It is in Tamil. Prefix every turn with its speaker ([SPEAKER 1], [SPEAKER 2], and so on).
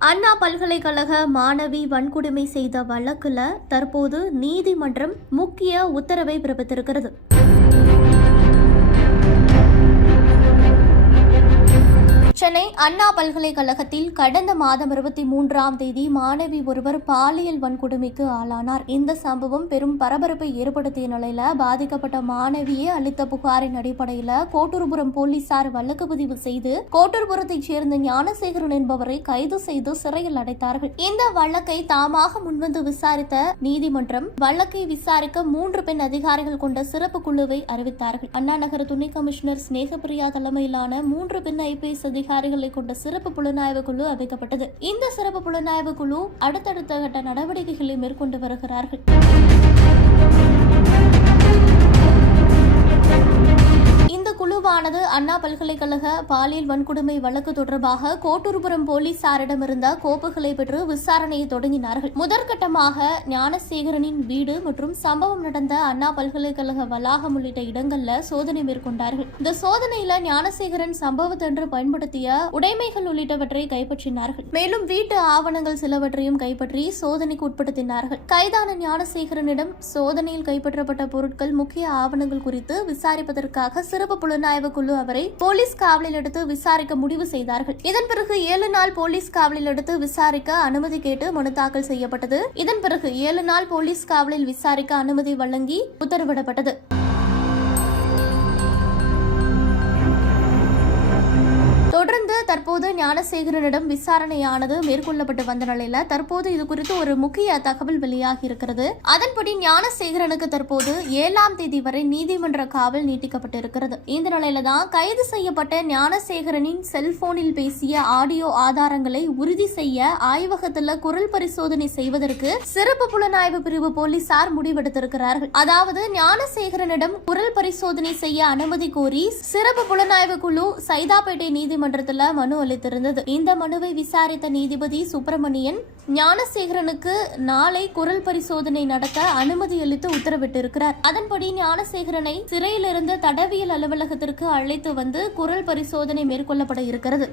[SPEAKER 1] அண்ணா பல்கலைக்கழக மாணவி வன்கொடுமை செய்த வழக்குல தற்போது நீதிமன்றம் முக்கிய உத்தரவை பிறப்பித்திருக்கிறது. சென்னை அண்ணா பல்கலைக்கழகத்தில் கடந்த மாதம் இருபத்தி மூன்றாம் தேதி மாணவி ஒருவர் பாலியல் வன்கொடுமைக்கு ஆளானார். இந்த சம்பவம் பெரும் பரபரப்பை ஏற்படுத்திய நிலையில பாதிக்கப்பட்ட மாணவியே அளித்த புகாரின் அடிப்படையில் கோட்டூர்புரம் போலீசார் வழக்கு பதிவு செய்து கோட்டூர்புரத்தைச் சேர்ந்த ஞானசேகரன் என்பவரை கைது செய்து சிறையில் அடைத்தார்கள். இந்த வழக்கை தாமாக முன்வந்து விசாரித்த நீதிமன்றம் வழக்கை விசாரிக்க மூன்று பெண் அதிகாரிகள் கொண்ட சிறப்பு குழுவை அறிவித்தார்கள். அண்ணா நகர துணை கமிஷனர் ஸ்நேகப்பிரியா தலைமையிலான மூன்று பெண் ஐபிஎஸ் அதிகாரிகளை கொண்ட சிறப்பு புலனாய்வு குழு அமைக்கப்பட்டது. இந்த சிறப்பு புலனாய்வு குழு அடுத்தடுத்த கட்ட நடவடிக்கைகளை மேற்கொண்டு வருகிறார்கள். அண்ணா பல்கலைக்கழக பாலியல் வன்கொடுமை வழக்கு தொடர்பாக கோட்டூர்புரம் போலீசாரிடமிருந்த கோப்புகளை பெற்று விசாரணையை தொடங்கினார்கள். முதற்கட்டமாக ஞானசேகரனின் வீடு மற்றும் சம்பவம் நடந்த அண்ணா பல்கலைக்கழக வளாகம் உள்ளிட்ட இடங்கள்ல சோதனை மேற்கொண்டார்கள். இந்த சோதனையில ஞானசேகரன் சம்பவத்தன்று பயன்படுத்திய உடைமைகள் உள்ளிட்டவற்றை கைப்பற்றினார்கள். மேலும் வீட்டு ஆவணங்கள் சிலவற்றையும் கைப்பற்றி சோதனைக்கு உட்படுத்தினார்கள். கைதான ஞானசேகரனிடம் சோதனையில் கைப்பற்றப்பட்ட பொருட்கள் முக்கிய ஆவணங்கள் குறித்து விசாரிப்பதற்காக சிறப்பு புலனாய்வு குழு அவரை போலீஸ் காவலில் எடுத்து விசாரிக்க முடிவு செய்தார்கள். இதன் பிறகு ஏழு நாள் போலீஸ் காவலில் எடுத்து விசாரிக்க அனுமதி கேட்டு மனு தாக்கல் செய்யப்பட்டது. இதன் பிறகு ஏழு நாள் போலீஸ் காவலில் விசாரிக்க அனுமதி வழங்கி உத்தரவிடப்பட்டது. தற்போது ஞானசேகரனிடம் விசாரணையானது மேற்கொள்ளப்பட்டு வந்த நிலையில தற்போது இது குறித்து ஒரு முக்கிய தகவல் வெளியாகி இருக்கிறது. அதன்படி ஞானசேகரனுக்கு தற்போது ஏழாம் தேதி வரை நீதிமன்ற காவல் நீட்டிக்கப்பட்டிருக்கிறது இந்த நிலையில தான் கைது செய்யப்பட்ட ஞானசேகரனின் செல்போனில் பேசிய ஆடியோ ஆதாரங்களை உறுதி செய்ய ஆய்வகத்துல குரல் பரிசோதனை செய்வதற்கு சிறப்பு புலனாய்வு பிரிவு போலீசார் முடிவெடுத்திருக்கிறார்கள். அதாவது ஞானசேகரனிடம் குரல் பரிசோதனை செய்ய அனுமதி கோரி சிறப்பு புலனாய்வு குழு சைதாப்பேட்டை நீதிமன்றத்தில் மனு அளித்திருந்தது. இந்த மனுவை விசாரித்த நீதிபதி சுப்பிரமணியன் ஞானசேகரனுக்கு நாளை குரல் பரிசோதனை நடத்த அனுமதி அளித்து உத்தரவிட்டிருக்கிறார். அதன்படி ஞானசேகரனை சிறையிலிருந்து தடவியல் அலுவலகத்திற்கு அழைத்து வந்து குரல் பரிசோதனை மேற்கொள்ளப்பட இருக்கிறது.